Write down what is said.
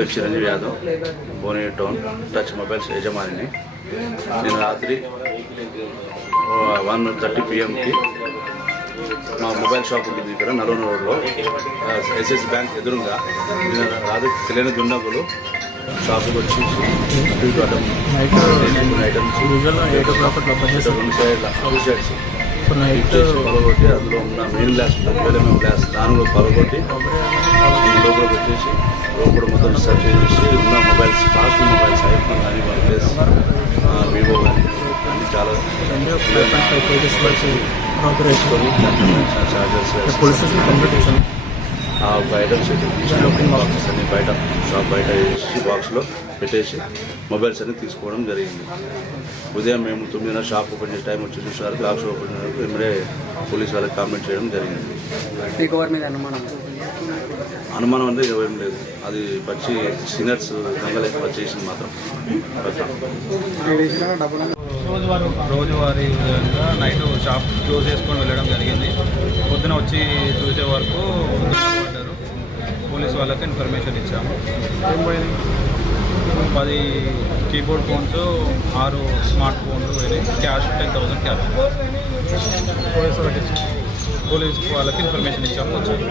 పేరు Chiranjeevi Yadav, Bhuvanagiri town touch mobiles యజమానిని. నేను రాత్రి 1:30 PM మా మొబైల్ షాప్ ఉంటుంది ఇక్కడ నల్గొండ రోడ్లో, ఎస్ఎస్ బ్యాంక్ ఎదురుగా. నేను రాత్రి తెలియని దుండగులు షాపుకి వచ్చి ఐటమ్స్ 2 సైడ్స్ పలగొట్టి, అందులో ఉన్న మెయిన్ గ్లాస్ ఉంటుంది, LMM గ్లాస్, దానిలో పలగొట్టి లోపల పెట్టేసి లోపల మొత్తం రీసెర్చ్ చేసి ఉన్న మొబైల్స్, కాస్ట్ మొబైల్స్, ఐఫోన్ కానీ, OnePlus, వివో కానీ అన్ని చాలా చార్జర్స్ ఆ ఐటమ్స్ బాక్సెస్ అన్ని బయట షాప్ బయట వేసి బాక్స్లో పెట్టేసి మొబైల్స్ అన్ని తీసుకోవడం జరిగింది. ఉదయం మేము 9:30 షాప్ ఓపెన్ చేసే టైం వచ్చి చూసారు, క్లాక్స్ ఓపెన్ చేయడానికి ఎమ్మడే పోలీస్ వాళ్ళకి కామెంట్ చేయడం జరిగింది. అనుమానం అంటే ఏం లేదు, అది పచ్చి సింగర్స్ దొంగలే పచ్చేసింది మాత్రం. రోజువారీ విధంగా నైట్ షాప్ క్లోజ్ చేసుకొని వెళ్ళడం జరిగింది. పొద్దున వచ్చి చూసే వరకు పడ్డారు. పోలీస్ వాళ్ళకి ఇన్ఫర్మేషన్ ఇచ్చాము. 10 కీబోర్డ్ ఫోన్స్, 6 స్మార్ట్ ఫోన్లు పోయినాయి. క్యాష్ 10,000 క్యాష్ పోలీస్ వాళ్ళకి ఇన్ఫర్మేషన్ ఇచ్చాము. వచ్చాము.